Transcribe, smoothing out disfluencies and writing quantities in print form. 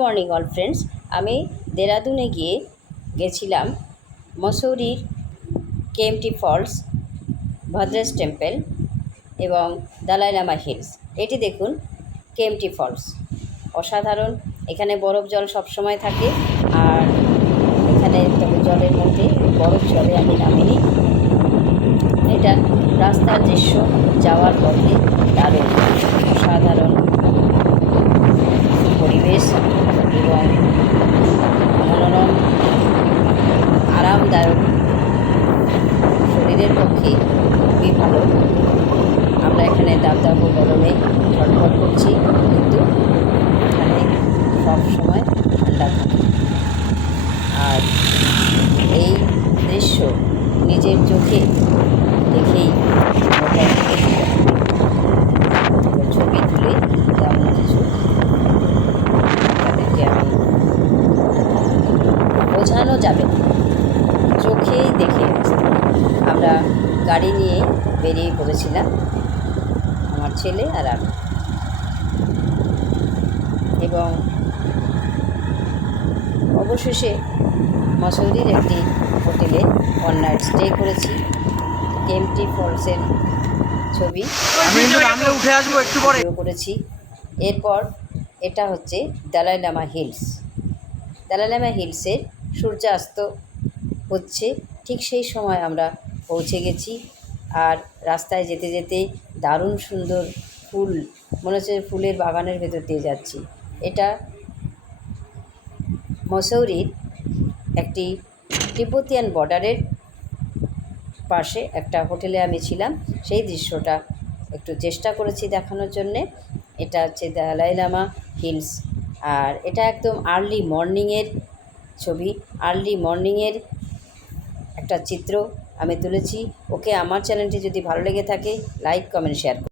Morning all friends. আমি দেরাদুনে গেছিলাম মসৌরির KMT false, ভদ্রেশ temple এবং দালাই লামা হিলস। এটি দেখুন কেএমটি ফলস, অসাধারণ। এখানে বরফ জল সবসময় থাকে, আর এখানে তবে জলের মধ্যে বরফ জলে আমি নামিনি। এটা রাস্তার দৃশ্য, যাওয়ার পথে দারুণ অসাধারণ পরিবেশ এবং মনোরম আরামদায়ক, শরীরের পক্ষে খুবই ভালো। আমরা এখানে দাবদাহ গরমে ছটফট করছি, কিন্তু এখানে সবসময় ঠান্ডা থাকে। আর এই দৃশ্য নিজের চোখে দেখেই ছবি তুলে তেমন কিছু তাদেরকে আমি বোঝানো যাবে না, চোখেই দেখে আমরা গাড়ি নিয়ে বেরিয়ে পড়েছিলাম, আমার ছেলে আর আমি। এবং অবশেষে মসৌরির একটি হোটেলে ওয়ান নাইট স্টে করেছি। কেএমটি ফলসের ছবি উঠে আসবো একটু পরে করেছি। এরপর এটা হচ্ছে দালাই লামা হিলস। দালাই লামা হিলসের সূর্যাস্ত হচ্ছে, ঠিক সেই সময় আমরা পৌঁছে গেছি। আর রাস্তায় যেতে যেতে দারুণ সুন্দর ফুল, মনে হচ্ছে ফুলের বাগানের ভেতর দিয়ে যাচ্ছি। এটা মসৌরির একটি তিব্বতিয়ান বর্ডারের পাশে একটা হোটেলে আমি ছিলাম, সেই দৃশ্যটা একটু চেষ্টা করেছি দেখানোর জন্যে। এটা হচ্ছে দালাই লামা হিলস, আর এটা একদম আর্লি মর্নিংয়ের ছবি, আর্লি মর্নিংয়ের একটা চিত্র আমি তুলেছি। ওকে, আমার চ্যানেলটি যদি ভালো লেগে থাকে লাইক, কমেন্ট, শেয়ার